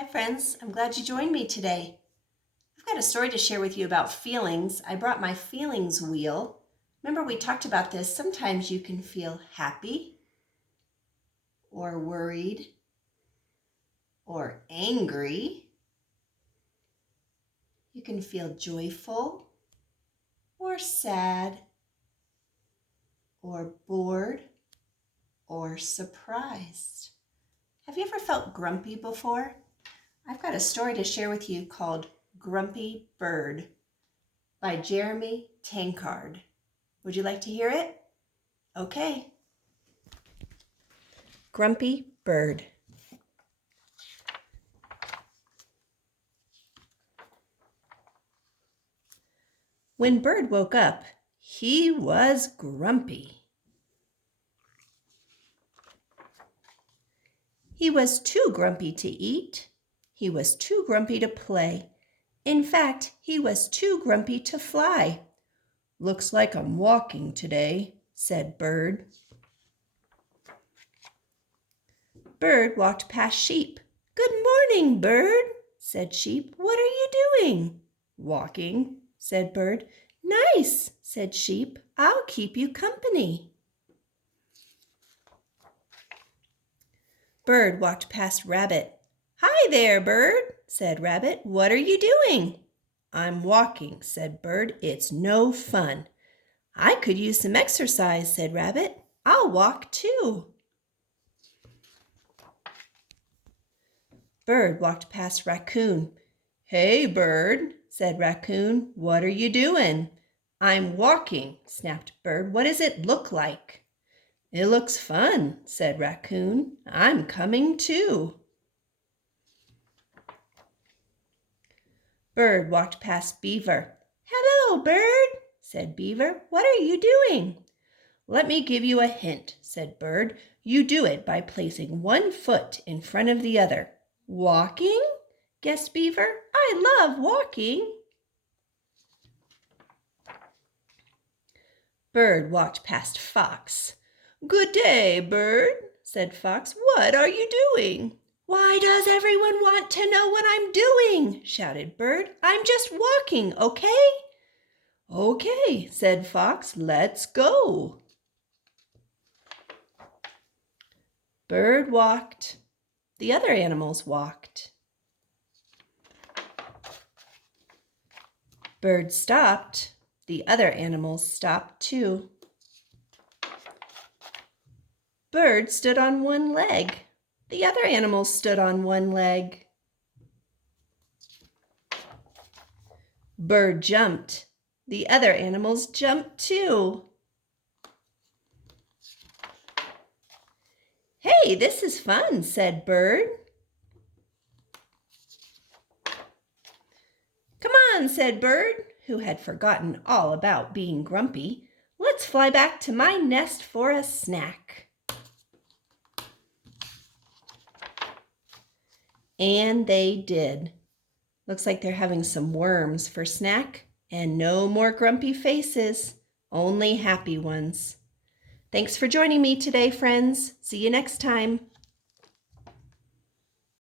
Hi friends, I'm glad you joined me today. I've got a story to share with you about feelings. I brought my feelings wheel. Remember we talked about this. Sometimes you can feel happy or worried or angry. You can feel joyful or sad or bored or surprised. Have you ever felt grumpy before? I've got a story to share with you called Grumpy Bird by Tankard. Would you like to hear it? Okay. Grumpy Bird. When Bird woke up, he was grumpy. He was too grumpy to eat. He was too grumpy to play. In fact, he was too grumpy to fly. "Looks like I'm walking today," said Bird. Bird walked past Sheep. "Good morning, Bird," said Sheep. "What are you doing?" "Walking," said Bird. "Nice," said Sheep. "I'll keep you company." Bird walked past Rabbit. "Hi there, Bird," said Rabbit. "What are you doing?" "I'm walking," said Bird. "It's no fun." "I could use some exercise," said Rabbit. "I'll walk too." Bird walked past Raccoon. "Hey, Bird," said Raccoon. "What are you doing?" "I'm walking," snapped Bird. "What does it look like?" "It looks fun," said Raccoon. "I'm coming too." Bird walked past Beaver. "Hello, Bird," said Beaver. "What are you doing?" "Let me give you a hint," said Bird. "You do it by placing one foot in front of the other." "Walking?" guessed Beaver. "I love walking." Bird walked past Fox. "Good day, Bird," said Fox. "What are you doing?" "Why does everyone want to know what I'm doing?" shouted Bird. "I'm just walking, okay?" "Okay," said Fox. "Let's go." Bird walked. The other animals walked. Bird stopped. The other animals stopped too. Bird stood on one leg. The other animals stood on one leg. Bird jumped. The other animals jumped too. "Hey, this is fun," said Bird. "Come on," said Bird, who had forgotten all about being grumpy. "Let's fly back to my nest for a snack." And they did. Looks like they're having some worms for snack, and no more grumpy faces, only happy ones. Thanks for joining me today, friends. See you next time.